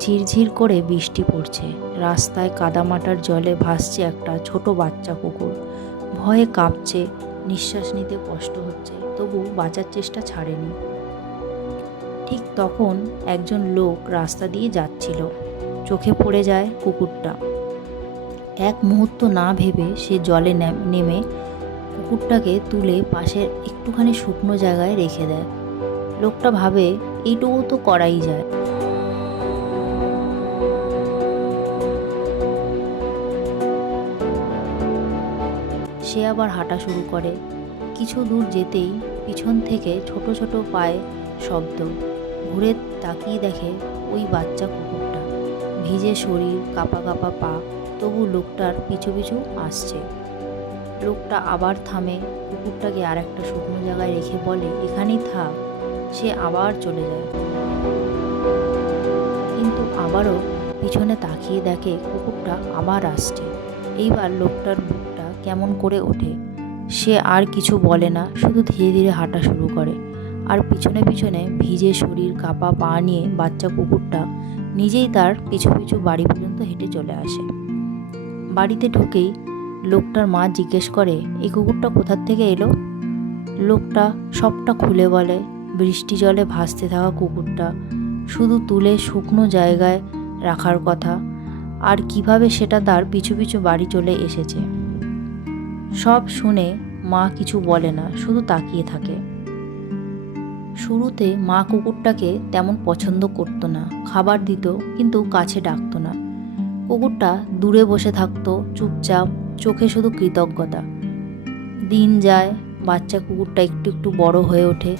ঝিরঝির করে বৃষ্টি পড়ছে। রাস্তায় কাদামাটার জলে ভাসছে একটা ছোট বাচ্চা কুকুর। ভয়ে কাঁপছে, নিঃশ্বাস নিতে কষ্ট হচ্ছে, তবু বাঁচার চেষ্টা ছাড়েনি। ঠিক তখন একজন লোক রাস্তা দিয়ে যাচ্ছিল। চোখে পড়ে যায় কুকুরটা। এক মুহূর্ত না ভেবে সে জলে নেমে কুকুরটাকে তুলে পাশের একটুখানি শুকনো জায়গায় রেখে দেয়। লোকটা ভাবে এইটুকু তো করাই যায়। সে আবার হাঁটা শুরু করে। কিছু দূর যেতেই পিছন থেকে ছোট ছোট পায়ে শব্দ। ঘুরে তাকিয়ে দেখে ওই বাচ্চা কুকুরটা, ভিজে শরীর, কাঁপা কাঁপা পা, তবু লোকটার পিছু পিছু আসছে। লোকটা আবার থামে, কুকুরটাকে আর একটা শুকনো জায়গায় রেখে বলে, এখানেই থাক। সে আবার চলে যায়, কিন্তু আবারও পিছনে তাকিয়ে দেখে কুকুরটা আবার আসছে। এইবার লোকটার বুকটা কেমন করে ওঠে। সে আর কিছু বলে না, শুধু ধীরে ধীরে হাঁটা শুরু করে। আর পিছনে পিছনে ভিজে শরীর, কাঁপা পা নিয়ে বাচ্চা কুকুরটা নিজেই তার পিছু পিছু বাড়ি পর্যন্ত হেঁটে চলে আসে। বাড়িতে ঢুকেই লোকটার মা জিজ্ঞেস করে, এই কুকুরটা কোথার থেকে এলো? লোকটা সবটা খুলে বলে। বৃষ্টি জলে ভাসতে থাকা কুকুরটা, শুধু তুলে শুকনো জায়গায় রাখার কথা, আর কিভাবে সেটা তার পিছু পিছু বাড়ি চলে এসেছে। সব শুনে মা কিছু বলে না, শুধু তাকিয়ে থাকে। শুরুতে মা কুকুরটাকে তেমন পছন্দ করতো না, খাবার দিত কিন্তু কাছে ডাকতো না। কুকুরটা দূরে বসে থাকতো চুপচাপ, চোখে শুধু কৃতজ্ঞতা। দিন যায়, বাচ্চা কুকুরটা একটু একটু বড় হয়ে ওঠে।